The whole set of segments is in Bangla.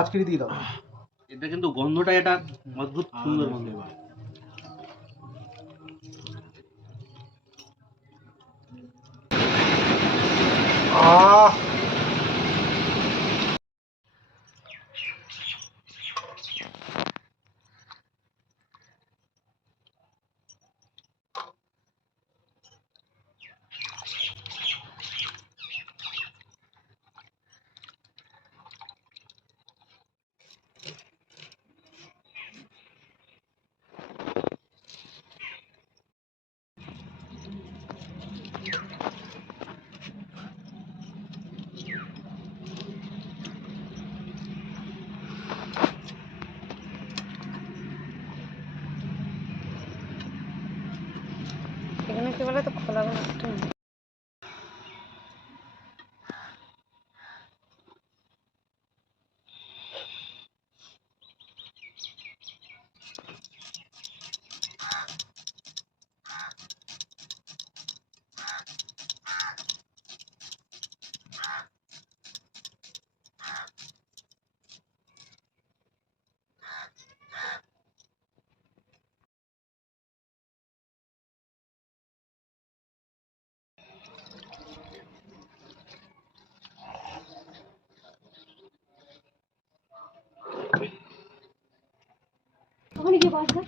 আজকে দিয়ে দাও। এটা কিন্তু গন্ধটা এটা অদ্ভুত সুন্দর গন্ধ। আহ এখানে কি বলে তো খোলা একটা ওখানে গিয়ে বসে।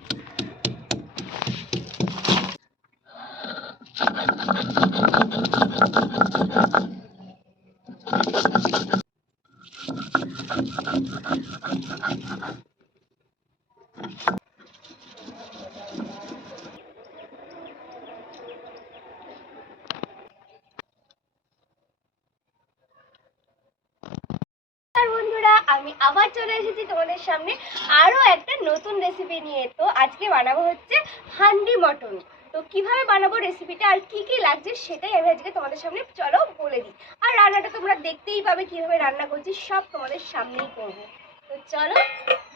বন্ধুরা, আমি আবার চলে এসেছি তোমাদের সামনে আরো একটা নতুন রেসিপি নিয়ে। তো আজকে বানাবো হচ্ছে হান্ডি মটন। তো কিভাবে বানাবো রেসিপিটা আর কি কি লাগছে সেটাই আমি আজকে তোমাদের সামনে চলো বলে দিই। আর রান্নাটা তোমরা দেখতেই পাবে কিভাবে রান্না করছি, সব তোমাদের সামনেই করব। তো চলো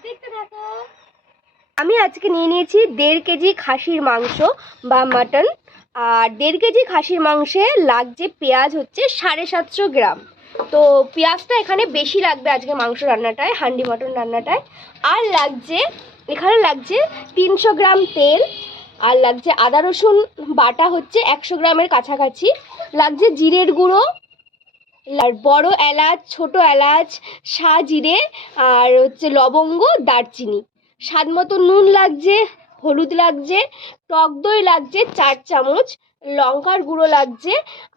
দেখতে থাকো। আমি আজকে নিয়ে নিয়েছি 1.5 কেজি খাসির মাংস বা মাটন। আর 1.5 কেজি খাসির মাংসে লাগছে পেঁয়াজ হচ্ছে 750 গ্রাম। তো পেঁয়াজটা এখানে বেশি লাগবে আজকে মাংস রান্নাটায়, হান্ডি মটন রান্নাটায়। আর লাগছে এখানে লাগছে 300 গ্রাম তেল। আর লাগছে আদা রসুন বাটা হচ্ছে 100 গ্রামের কাছাকাছি। লাগছে জিরের গুঁড়ো, আর বড় এলাচ, ছোট এলাচ, সাজিরে, আর হচ্ছে লবঙ্গ, দারচিনি। স্বাদ মতো নুন লাগছে, হলুদ লাগছে, টক দই লাগছে 4 চামচ, লঙ্কার গুঁড়ো লাগছে,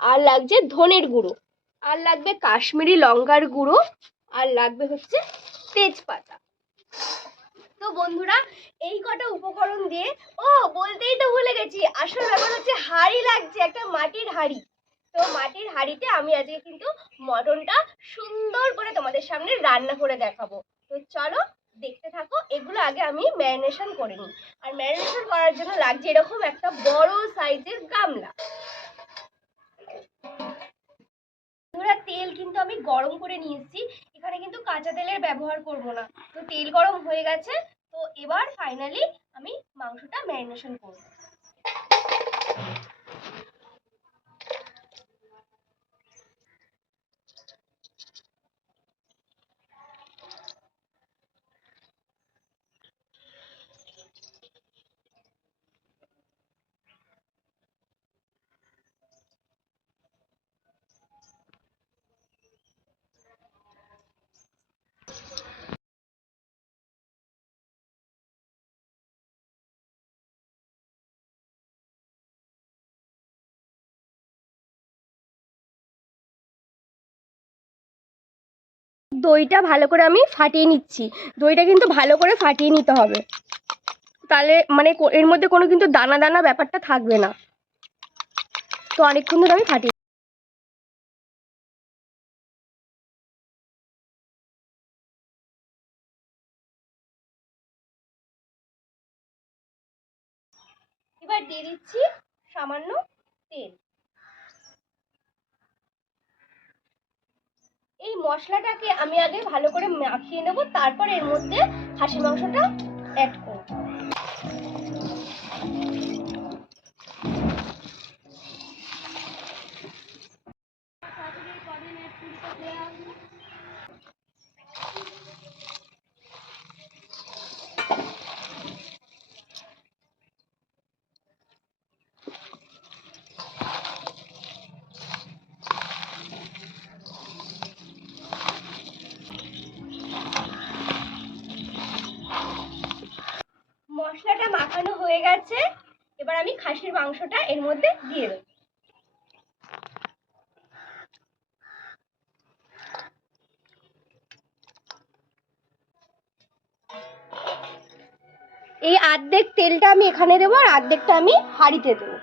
আর লাগছে ধনের গুঁড়ো, আর লাগবে কাশ্মীরি লঙ্কার গুঁড়ো, আর লাগবে হচ্ছে তেজপাতা। তো বন্ধুরা, এই কটা উপকরণ দিয়ে বলতেই তো ভুলে গেছি, আসল ব্যাপার হচ্ছে হাঁড়ি লাগছে, একটা মাটির হাঁড়ি। তো মাটির হাঁড়িতে আমি আজকে কিন্তু মটনটা সুন্দর করে তোমাদের সামনে রান্না করে দেখাবো। তো চলো দেখতে থাকো। এগুলো আগে আমি ম্যারিনেশন করে নিই। আর ম্যারিনেশন করার জন্য লাগছে এরকম একটা বড় সাইজের গামলা। তেল কিন্তু আমি গরম করে নিয়েছি, এখানে কিন্তু কাঁচা তেলের ব্যবহার করব না। তো তেল গরম হয়ে গেছে। তো এবার ফাইনালি আমি মাংসটা ম্যারিনেশন করব। দইটা ভালো করে আমি ফাটিয়ে নিচ্ছি। দইটা কিন্তু ভালো করে ফাটিয়ে নিতে হবে, তাহলে মানে এর মধ্যে কোনো কিন্তু দানা দানা ব্যাপারটা থাকবে না। তো অনেকক্ষণ ধরে আমি ফাটিয়ে এবার দিয়ে দিচ্ছি সামান্য তেল। এই মশলাটাকে আমি আগে ভালো করে মাখিয়ে নেব, তারপর এর মধ্যে খাসি মাংসটা অ্যাড করব। গেছে। এবার আমি খাসির মাংসটা এর মধ্যে দিয়ে দেবো। এই অর্ধেক তেলটা আমি এখানে দেবো আর অর্ধেকটা আমি হাঁড়িতে দেবো।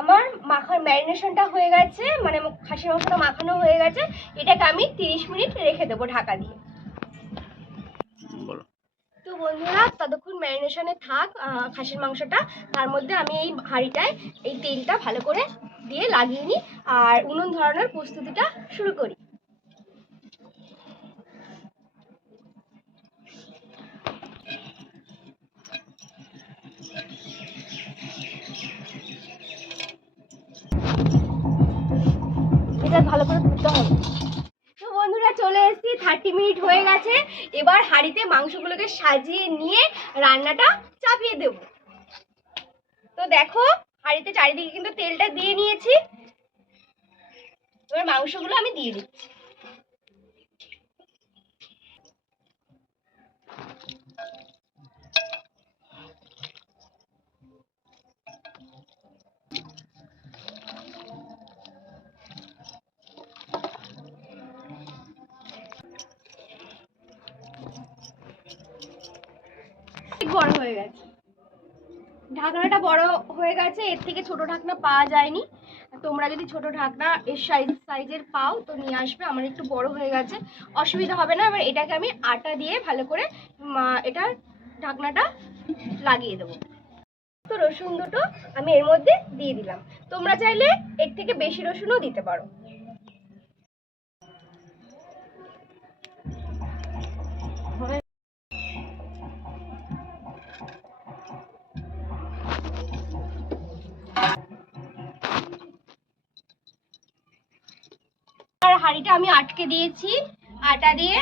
আমার ম্যারিনেশনটা হয়ে গেছে, মানে খাসির মাংসটা মাখানো হয়ে গেছে। এটাকে আমি 30 মিনিট রেখে দেবো ঢাকা দিয়ে। তো বন্ধুরা, ততক্ষণ ম্যারিনেশনে থাক খাসির মাংসটা। তার মধ্যে আমি এই হাঁড়িটায় এই তেলটা ভালো করে দিয়ে লাগিয়ে নিই আর উনুন ধরানোর প্রস্তুতিটা শুরু করি। এটা ভালো করে ধুতে হবে। তো বন্ধুরা, চলে এসেছি, 30 মিনিট হয়ে গেছে। এবার হাঁড়িতে মাংসগুলোকে সাজিয়ে নিয়ে রান্নাটা চাপিয়ে দেব। তো দেখো, হাঁড়িতে চারিদিকে কিন্তু তেলটা দিয়ে নিয়েছি। এবার মাংসগুলো আমি দিয়ে দিচ্ছি। বড় হয়ে গেছে, ঢাকনাটা বড় হয়ে গেছে। এর থেকে ছোট ঢাকনা পাওয়া যায়নি। তোমরা যদি ছোট ঢাকনা এর সাইজের পাও তো নিয়ে আসবে। আমার একটু বড় হয়ে গেছে, অসুবিধা হবে না। এবার এটাকে আমি আটা দিয়ে ভালো করে এটার ঢাকনাটা লাগিয়ে দেবো। তো রসুন দুটো আমি এর মধ্যে দিয়ে দিলাম। তোমরা চাইলে এর থেকে বেশি রসুনও দিতে পারো। আর হাঁড়িটা আমি আটকে দিয়েছি আটা দিয়ে।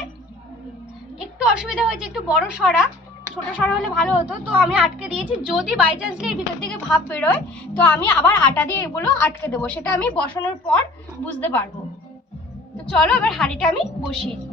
একটু অসুবিধা হয়েছে, একটু বড় সরা, ছোট সরা হলে ভালো হতো। তো আমি আটকে দিয়েছি, যদি বাই চান্স এর ভিতর থেকে ভাপ বেরোয় তো আমি আবার আটা দিয়ে এগুলো আটকে দেবো। সেটা আমি বসানোর পর বুঝতে পারবো। তো চলো এবার হাঁড়িটা আমি বসিয়ে দিই।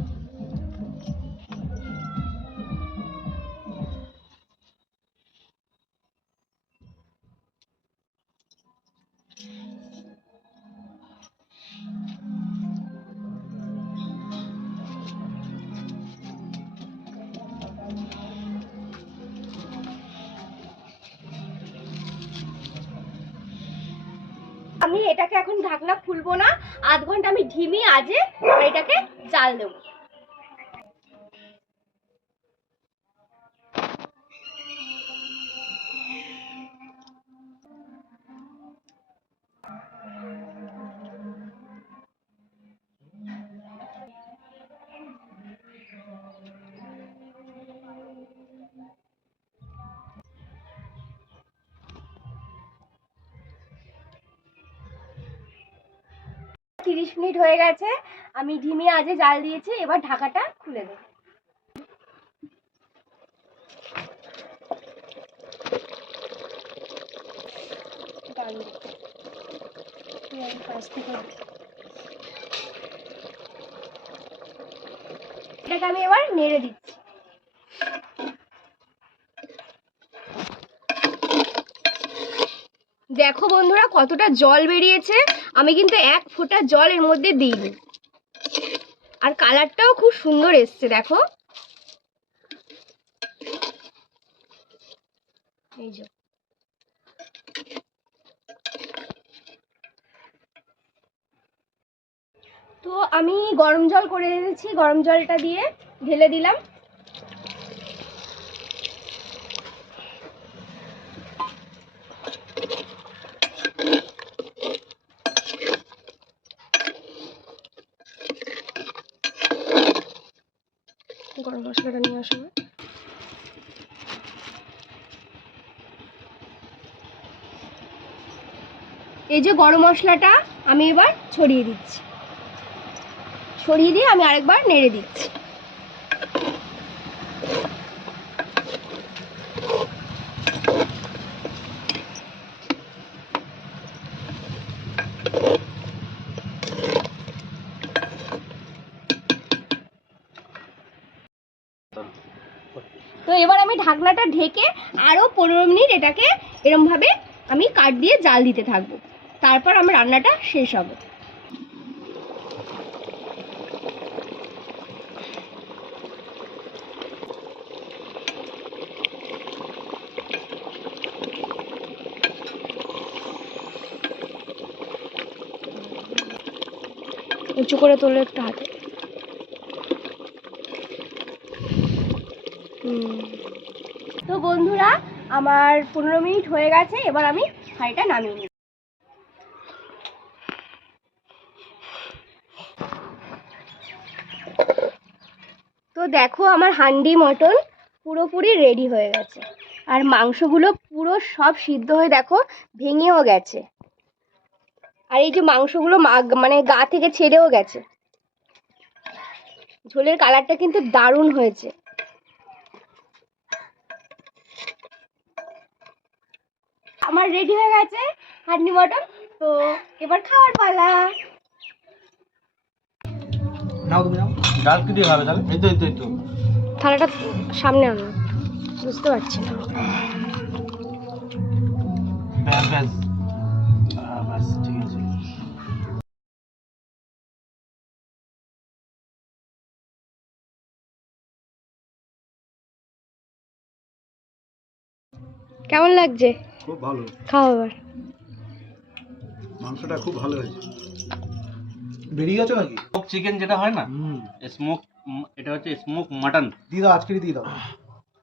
আমি এটাকে এখন ঢাকনা খুলবো না, আধ ঘন্টা আমি ধিমি আঁচে এটাকে জাল দেবো। 30 মিনিট হয়ে গেছে, আমি ধিমি আঁচে জাল দিয়েছি। এবার ঢাকাটা খুলে দেবো। এটাকে আমি এবার নেড়ে দিচ্ছি। দেখো বন্ধুরা, কতটা জল বেরিয়েছে। আমি কিন্তু 1 ফোঁটা জল এর মধ্যে দিইনি। আর কালারটাও খুব সুন্দর এসছে, দেখো। এই যে তো আমি গরম জল করে এনেছি, গরম জলটা দিয়ে ঢেলে দিলাম। গরম মশলাটা নিয়ে আসবো। এই যে গরম মশলাটা আমি এবার ছড়িয়ে দিচ্ছি, ছড়িয়ে দিয়ে আমি আরেকবার নেড়ে দিচ্ছি। তো এবার আমি ঢাকনাটা ঢেকে আরও 15 মিনিট এটাকে এরমভাবে আমি কাঠ দিয়ে জাল দিতে থাকবো, তারপর আমার রান্নাটা শেষ হবে। উঁচু করে তোলো একটু হাতে। তো বন্ধুরা, আমার 15 মিনিট হয়ে গেছে, এবার আমি হাঁড়িটা নামিয়ে নিই। তো দেখো আমার হান্ডি মটন পুরোপুরি রেডি হয়ে গেছে, আর মাংসগুলো পুরো সব সিদ্ধ হয়ে দেখো ভেঙেও গেছে, আর এই যে মাংসগুলো মানে গা থেকে ছেড়েও গেছে। ঝোলের কালারটা কিন্তু দারুণ হয়েছে। আমার রেডি হয়ে গেছে হান্ডি মটন, তো এবার খাওয়ার পালা। নাও তুমি নাও। ডাল কি দিয়ে খাবে তাহলে? এই তো থালাটা সামনে আনো, বুঝতে পারছি না। ব্যাস ব্যাস ব্যাস, ঠিক আছে। কেমন লাগছে? খুব ভালো, খাও এবার। মাংসটা খুব ভালো হয়েছে। বেরিয়ে গেছে নাকি? স্মোক চিকেন যেটা হয় না, স্মোক, এটা হচ্ছে স্মোক মাটন। দিয়ে দাও, আজকেরই দিয়ে দাও।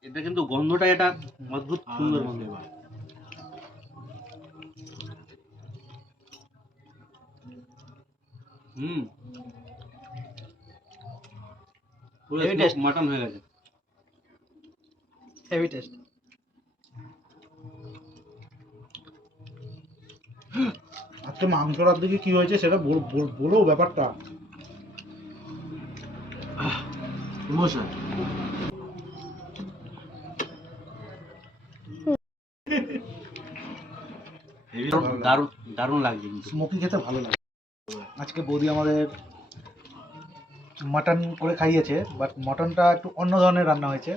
এটা কিন্তু গন্ধটা এটা অদ্ভুত সুন্দর গন্ধ। পুরো স্মোক মাটন হয়ে গেছে। Heavy taste. আজকে মাংসটার দিকে কি হয়েছে সেটা বলো ব্যাপারটা। ইমোশন। দারুণ দারুণ লাগছে কিন্তু। স্মোকি খেতে ভালো লাগে। আজকে বৌদি আমাদের মাটন করে খাইয়েছে, বাট মটনটা একটু অন্য ধরনের রান্না হয়েছে।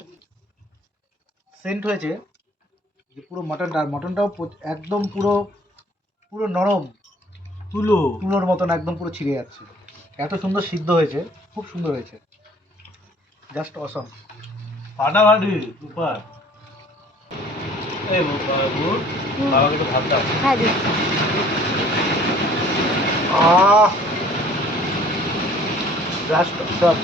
সেন্ট হয়েছে যে পুরো মটনটা, আর মটনটাও একদম পুরো পুরো নরম, তুলোর মতন একদম পুরো ছিঁড়ে যাচ্ছে। এত সুন্দর সিদ্ধ হয়েছে, খুব সুন্দর হয়েছে, জাস্ট অসম। ফাটাফাটি সুপার। এই গুড, বাবাকে একটু ভাত দাও। হ্যাঁ দিচ্ছি। জাস্ট অসম।